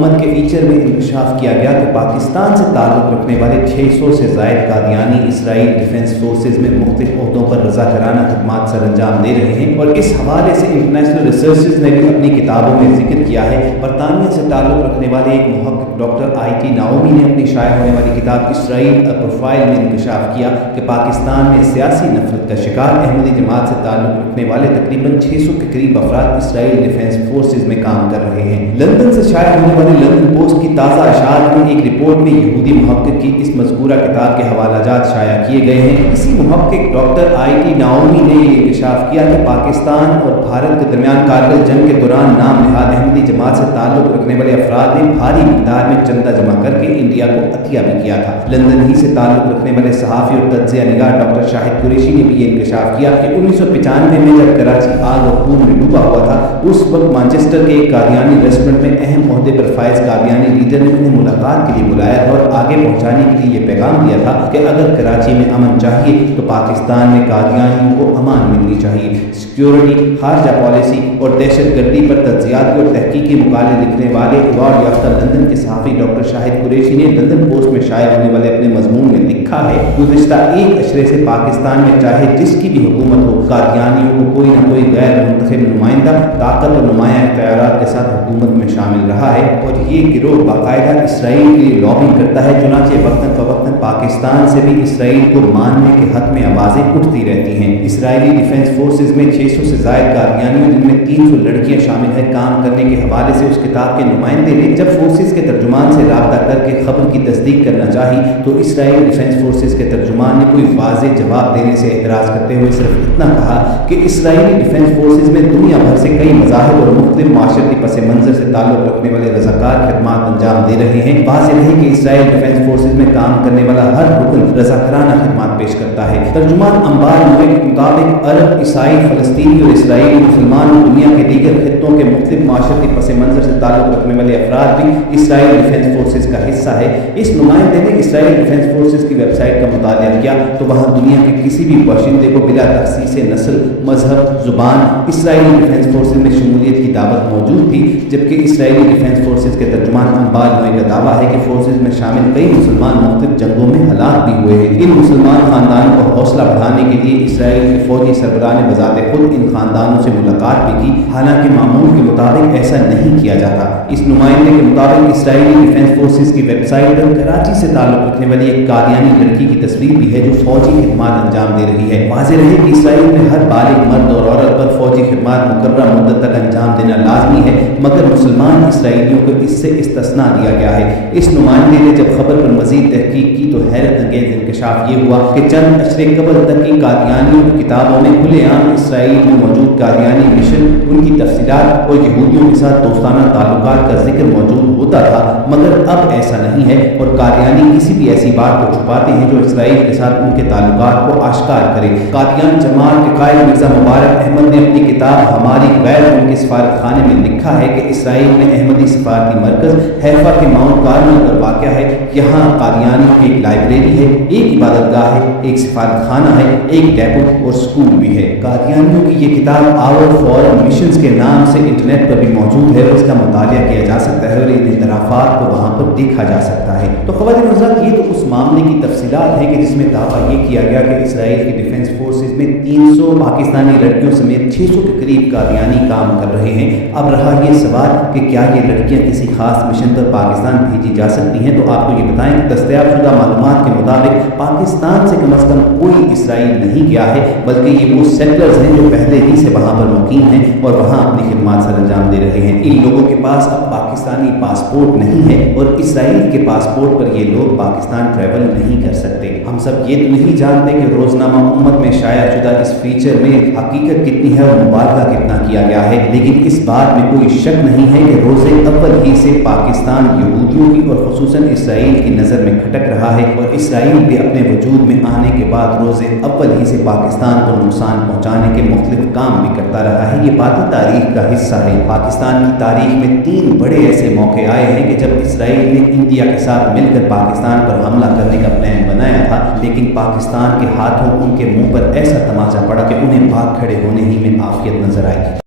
محمد کے فیچر میں انکشاف کیا گیا کہ پاکستان سے تعلق رکھنے والے 600 سے زائد قادیانی اسرائیل ڈیفنس فورسز میں مختلف عہدوں پر رضاکارانہ خدمات سر انجام دے رہے ہیں، اور اس حوالے سے انٹرنیشنل ریسرچرز نے بھی اپنی کتابوں میں ذکر کیا ہے۔ برطانیہ سے تعلق رکھنے والے ایک محقق ڈاکٹر آئی ٹی ناؤمی نے اپنی شائع ہونے والی کتاب اسرائیل اے پروفائل میں انکشاف کیا کہ پاکستان میں سیاسی نفرت کا شکار احمدی جماعت سے تعلق رکھنے والے تقریباً 600 کے قریب افراد اسرائیل ڈیفنس فورسز میں کام کر رہے ہیں۔ لندن سے شائع ہونے والی لندن پوسٹ کی تازہ اشاعت میں ایک رپورٹ میں یہودی محقق کی اس مذکورہ کتاب کے حوالہ جات شائع کیے گئے ہیں۔ اسی محقق ڈاکٹر آئی ٹی ناؤمی نے یہ انکشاف کیا کہ پاکستان اور بھارت کے درمیان کارگل جنگ کے دوران نام نہاد احمدی جماعت سے تعلق رکھنے والے افراد نے بھاری مقدار میں چندہ جمع کر کے انڈیا کو عطیہ بھی کیا تھا۔ لندن ہی سے تعلق رکھنے والے صحافی اور تجزیہ نگار ڈاکٹر شاہد قریشی نے بھی یہ انکشاف کیا کہ 1995 میں جب کراچی آگ و خون میں ڈوبا ہوا تھا، اس وقت مانچسٹر کے ایک قادیانی ریسٹورنٹ میں اہم عہدے پر فائز قادیانی لیڈر نے انہیں ملاقات کے لیے بلایا اور آگے پہنچانے کے لیے یہ پیغام دیا تھا کہ اگر کراچی میں امن چاہیے تو پاکستان میں قادیانیوں کو امان ملنی چاہیے۔ سیکیورٹی، خارجہ پالیسی اور دہشت گردی پر تجزیاتی اور تحقیقی مقالے لکھنے والے ایوارڈ یافتہ لندن کے صحافی ڈاکٹر شاہد قریشی نے لندن پوسٹ میں شائع ہونے والے اپنے مضمون میں لکھا ہے، گزشتہ ایک اشرے سے پاکستان میں چاہے جس کی بھی حکومت ہو، قادیانیوں کو کوئی نہ کوئی غیر منتخب نمائندہ طاقت اور نمایاں اختیارات کے ساتھ حکومت میں شامل رہا ہے، اور یہ گروہ باقاعدہ اسرائیل کے لیے لابنگ کرتا ہے، چنانچہ وقتاً فوقتاً پاکستان سے بھی اسرائیل کو ماننے کے حق میں آوازیں اٹھتی رہتی ہیں۔ اسرائیلی ڈیفنس فورسز میں 600 سے زائد قادیانیوں جن میں 300 لڑکیاں شامل ہیں کام کرنے کے حوالے سے اس کتاب کے نمائندے نے جب فورسز کے ترجمان سے رابطہ کر کے خبر کی تصدیق کرنا چاہی تو اسرائیل ڈیفنس فورسز کے ترجمان نے کوئی واضح جواب دینے سے اعتراض کرتے ہوئے صرف اتنا کہا کہ اسرائیلی ڈیفنس فورسز میں دنیا بھر سے کئی مذاہب اور مختلف معاشرتی پس منظر سے تعلق رکھنے والے رضاکار خدمات انجام دے رہے ہیں۔ واضح رہے کہ اسرائیل ڈیفنس فورسز میں کام کرنے والا ہر رکن رضاکارانہ خدمات پیش کرتا ہے۔ ترجمان انبار نوے کے مطابق عرب، عیسائی، فلسطینی اور اسرائیلی مسلمان اور دنیا کے دیگر خطوں کے مختلف معاشرتی پس منظر سے تعلق رکھنے والے افراد بھی اسرائیل ڈیفنس فورسز کا حصہ ہے۔ اس نمائندے نے اسرائیل ڈیفنس فورسز کی ویب سائٹ کا مطالعہ کیا تو وہاں دنیا کے کسی بھی باشندے کو بلا تخصیص نسل، مذہب، زبان اسرائیلی ڈیفنس فورسز میں شمولیت کی دعوت موجود تھی، جبکہ اسرائیلی ڈیفنس فورسز کے ترجمان انبار نوے کا دعویٰ ہے کہ فورسز میں شامل کئی مسلمان مختلف جنگوں میں ہلاک بھی ہوئے ہیں۔ ان مسلمان خاندانوں کو حوصلہ بڑھانے کے لیے اسرائیل کے فوجی سربراہ نے بذات خود ان خاندانوں سے ملاقات بھی کی، حالانکہ معمول کے مطابق ایسا نہیں کیا جاتا۔ اس نمائندے کے مطابق اسرائیلی ڈیفنس فورسز کی ویب سائٹ پر کراچی سے تعلق رکھنے والی ایک قادیانی لڑکی کی تصویر بھی ہے جو فوجی خدمات انجام دے رہی ہے۔ واضح رہے کہ اسرائیل میں ہر بالغ مرد اور عورت پر فوجی خدمات مقررہ مدت تک انجام دینا لازمی ہے، مگر مسلمان اسرائیلیوں کو اس سے استثناء دیا گیا ہے۔ اس نمائندے نے جب خبر پر مزید تحقیق کی تو حیرت انگیز انکشاف یہ ہوا کہ چند اشرے قبل تک کی قادیانیوں کی کتابوں میں کھلے عام اسرائیل میں موجود قادیانی مشن، ان کی تفصیلات اور یہودیوں کے ساتھ دوستانہ تعلقات کا ذکر موجود ہوتا تھا، مگر اب ایسا نہیں ہے، اور قادیانی کسی بھی ایسی بات کو چھپاتے ہیں جو اسرائیل کے ساتھ ان کے تعلقات کو آشکار کرے۔ قادیان جماعت کے قائد مرزا مبارک احمد نے اپنی کتاب ہماری غیر ملکی سفارت خانے میں لکھا ہے کہ اسرائیل میں احمدی سفارتی مرکز حیفا کے ماؤنٹ کارمل پر واقع ہے۔ یہاں قادیانی کی ایک لائبریری ہے، ایک عبادت گاہ ہے، ایک سفارت خانہ ہے، ایک ڈیپو اور اسکول بھی ہے۔ قادیانیوں کی یہ کتاب آور فارن مشنز کے نام سے انٹرنیٹ پر بھی موجود ہے اور اس کا مطالعہ کیا جا سکتا ہے اور ان اعترافات کو وہاں پر دیکھا جا سکتا ہے۔ تو خواتین حضرات، یہ تو اس معاملے کی تفصیلات ہیں کہ جس میں دعویٰ یہ کیا گیا کہ اسرائیل کی ڈیفنس فورسز میں 300 پاکستانی لڑکیوں سمیت 600 کے قریب قادیانی کام کر رہے ہیں۔ اب رہا یہ سوال کہ کیا یہ لڑکیاں کسی خاص مشن پر پاکستان بھیجی جا سکتی ہیں، تو آپ کو یہ بتائیں کہ دستیاب شدہ معلومات کے مطابق پاکستان سے کم از کم کوئی اسرائیل نہیں گیا ہے، بلکہ یہ وہ سیٹلرز ہیں جو پہلے ہی سے وہاں پر مقیم ہیں اور وہاں اپنی خدمات سر انجام دے رہے ہیں۔ ان لوگوں کے پاس اب پاکستانی پاسپورٹ نہیں ہے اور اسرائیل کے پاسپورٹ پر یہ لوگ پاکستان ٹریول نہیں کر سکتے۔ ہم سب یہ تو نہیں جانتے کہ روزنامہ امت میں شائع شدہ اس فیچر میں حقیقت کتنی ہے اور مبالغہ کتنا کیا گیا ہے، لیکن اس بات میں کوئی شک نہیں ہے کہ روز اول ہی سے پاکستان یہودیوں کی اور خصوصاً اسرائیل کی نظر میں کھٹک رہا ہے، اور اسرائیل بھی اپنے وجود میں آنے کے بعد روز اول ہی سے پاکستان کو نقصان پہنچانے کے مختلف کام بھی کرتا رہا ہے۔ یہ باتیں تاریخ کا حصہ ہے۔ پاکستان کی تاریخ میں 3 بڑے ایسے موقع آئے ہیں کہ جب اسرائیل نے انڈیا کے ساتھ مل کر پاکستان پر حملہ کرنے کا پلان بنایا تھا، لیکن پاکستان کے ہاتھوں ان کے منہ پر ایسا تماچا پڑا کہ انہیں بھاگ کھڑے ہونے ہی میں عافیت نظر آئی۔